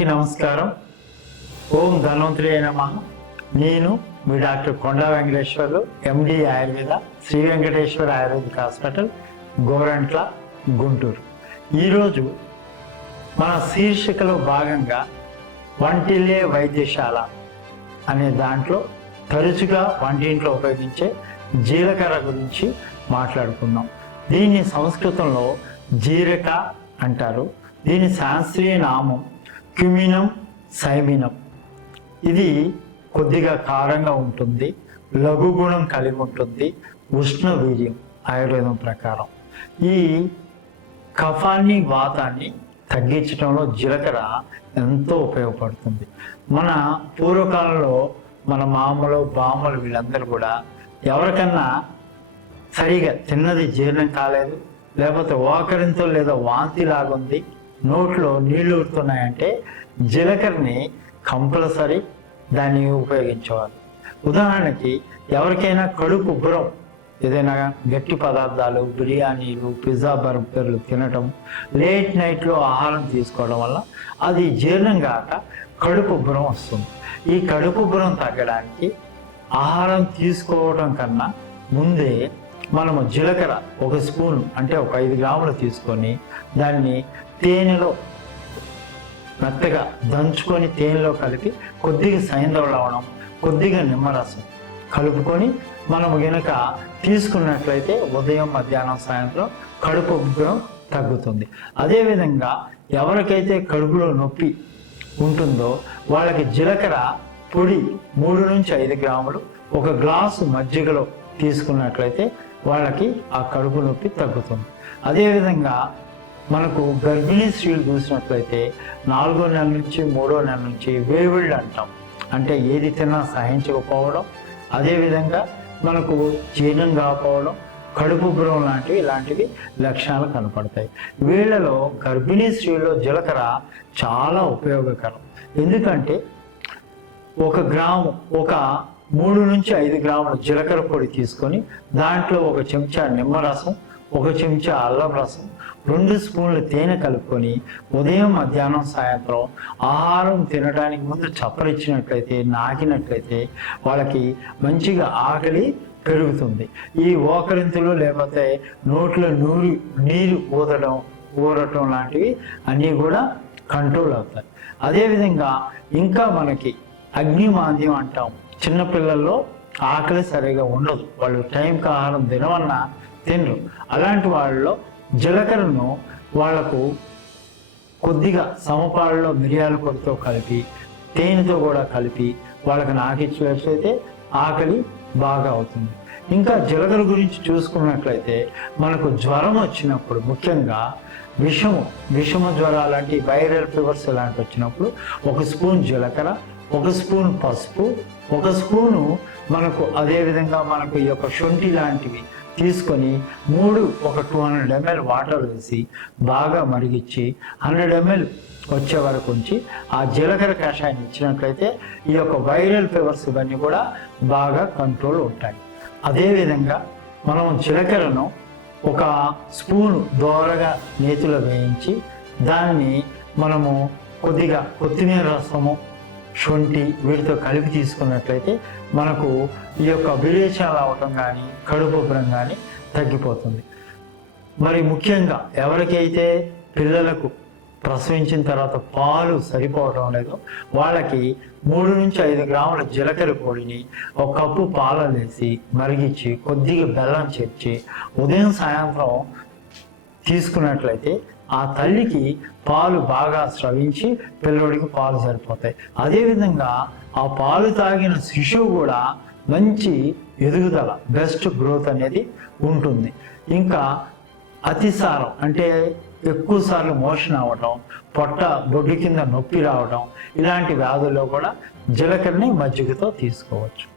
నమస్కారం. ఓం ధన్వంతరి నమ. నేను మీ doctor Konda Venkateswarlu MD Ayurveda Sri Venkateswara ayurvedic hospital Gorantla Guntur. ఈరోజు మన శీర్షికలో భాగంగా వంటిల్లే వైద్యశాల అనే దాంట్లో తరచుగా వంటింట్లో ఉపయోగించే జీలకర్ర గురించి మాట్లాడుకుందాం. దీన్ని సంస్కృతంలో జీరక అంటారు. దీని శాస్త్రీయ నామం క్యుమినం సైమినం. ఇది కొద్దిగా కారంగా ఉంటుంది లఘుగుణం కలిగి ఉంటుంది ఉష్ణ వీర్యం ఆయుర్వేదం ప్రకారం. ఈ కఫాన్ని వాతాన్ని తగ్గించడంలో జీలకర్ర ఎంతో ఉపయోగపడుతుంది. మన పూర్వకాలంలో మన మామలు బామ్మలు వీళ్ళందరూ కూడా ఎవరికన్నా సరిగా తిన్నది జీర్ణం కాలేదు లేకపోతే ఓకరింతో లేదా వాంతి లాగుంది నోట్లో నీళ్ళు ఊరుతున్నాయంటే జీలకర్రని కంపల్సరీ దాన్ని ఉపయోగించేవారు ఉదాహరణకి ఎవరికైనా కడుపు ఉబ్బరం ఏదైనా గట్టి పదార్థాలు బిర్యానీలు పిజ్జా బర్గర్లు తినటం లేట్ నైట్లో ఆహారం తీసుకోవడం వల్ల అది జీర్ణం కాక కడుపు ఉబ్బరం వస్తుంది. ఈ కడుపు ఉబ్బరం తగ్గడానికి ఆహారం తీసుకోవడం కన్నా ముందే మనము జీలకర్ర ఒక స్పూన్ అంటే ఒక ఐదు గ్రాములు తీసుకొని దాన్ని తేనెలో మెత్తగా దంచుకొని తేనెలో కలిపి కొద్దిగా సైంధవ లవణం కొద్దిగా నిమ్మరసం కలుపుకొని మనము గనక తీసుకున్నట్లయితే ఉదయం మధ్యాహ్నం సాయంత్రం కడుపు ఉగ్రం తగ్గుతుంది. అదేవిధంగా ఎవరికైతే కడుపులో నొప్పి ఉంటుందో వాళ్ళకి జీలకర్ర పొడి మూడు నుంచి ఐదు గ్రాములు ఒక గ్లాసు మజ్జిగలో తీసుకున్నట్లయితే వాళ్ళకి ఆ కడుపు నొప్పి తగ్గుతుంది. అదేవిధంగా మనకు గర్భిణీ స్త్రీలు చూసినట్లయితే నాలుగో నెల నుంచి మూడో నెల నుంచి వేవిళ్ళు అంటాం. అంటే ఏది తిన్నా సహించకపోవడం అదేవిధంగా మనకు జీర్ణం కాకపోవడం కడుపు ఉబ్బరం లాంటివి ఇలాంటివి లక్షణాలు కనపడతాయి. వీళ్ళలో గర్భిణీ స్త్రీలో జీలకర్ర చాలా ఉపయోగకరం. ఎందుకంటే ఒక గ్రాము ఒక మూడు నుంచి ఐదు గ్రాముల జీలకర్ర పొడి తీసుకొని దాంట్లో ఒక చెంచా నిమ్మరసం ఒక చెంచా అల్లం రసం రెండు స్పూన్ల తేనె కలుపుకొని ఉదయం మధ్యాహ్నం సాయంత్రం ఆహారం తినడానికి ముందు చప్పరిచ్చినట్లయితే నాకినట్లయితే వాళ్ళకి మంచిగా ఆకలి పెరుగుతుంది. ఈ ఓకరింతలు లేకపోతే నోట్లో నూరు నీరు ఊదడం ఊరటం లాంటివి అన్నీ కూడా కంట్రోల్ అవుతాయి. అదేవిధంగా ఇంకా మనకి అగ్ని మాంద్యం అంటాం. చిన్నపిల్లల్లో ఆకలి సరిగా ఉండదు. వాళ్ళు టైంకి ఆహారం తినవన్నా తినరు. అలాంటి వాళ్ళలో జీలకర్రను వాళ్ళకు కొద్దిగా సమపాలలో మిరియాల పొడితో కలిపి తేనెతో కూడా కలిపి వాళ్ళకి నాకిచ్చినట్లయితే ఆకలి బాగా అవుతుంది. ఇంకా జీలకర్ర గురించి చూసుకున్నట్లయితే మనకు జ్వరం వచ్చినప్పుడు ముఖ్యంగా విషము విషమ జ్వరాలు లాంటి వైరల్ ఫీవర్స్ ఇలాంటి వచ్చినప్పుడు ఒక స్పూన్ జీలకర్ర ఒక స్పూన్ పసుపు ఒక స్పూను మనకు అదేవిధంగా మనకు ఈ యొక్క శొంఠి లాంటివి తీసుకొని మూడు ఒక టూ హండ్రెడ్ ఎంఎల్ వాటర్ వేసి బాగా మరిగించి హండ్రెడ్ ఎంఎల్ వచ్చే వరకు ఉంచి ఆ జీలకర్ర కషాయాన్ని ఇచ్చినట్లయితే ఈ యొక్క వైరల్ ఫీవర్స్ ఇవన్నీ కూడా బాగా కంట్రోల్ ఉంటాయి. అదేవిధంగా మనం జీలకర్రను ఒక స్పూన్ దోరగా నేతిలో వేయించి దాన్ని మనము కొద్దిగా కొత్తిమీర రసము శొంఠి వీటితో కలిపి తీసుకున్నట్లయితే మనకు ఈ యొక్క విరేచనాలు అవటం కానీ కడుపు ఉబ్బరం కానీ తగ్గిపోతుంది. మరి ముఖ్యంగా ఎవరికైతే పిల్లలకు ప్రసవించిన తర్వాత పాలు సరిపోవటం లేదు వాళ్ళకి మూడు నుంచి ఐదు గ్రాముల జీలకర్ర పొడిని ఒక కప్పు పాలు వేసి మరిగించి కొద్దిగా బెల్లం చేర్చి ఉదయం సాయంత్రం తీసుకున్నట్లయితే ఆ తల్లికి పాలు బాగా స్రవించి పిల్లోడికి పాలు సరిపోతాయి. అదేవిధంగా ఆ పాలు తాగిన శిశువు కూడా మంచి ఎదుగుదల బెస్ట్ గ్రోత్ అనేది ఉంటుంది. ఇంకా అతిసారం అంటే ఎక్కువ సార్లు మోషన్ అవ్వడం పొట్ట బొడ్డు కింద నొప్పి రావడం ఇలాంటి వ్యాధుల్లో కూడా జీలకర్రని మజ్జిగతో తీసుకోవచ్చు.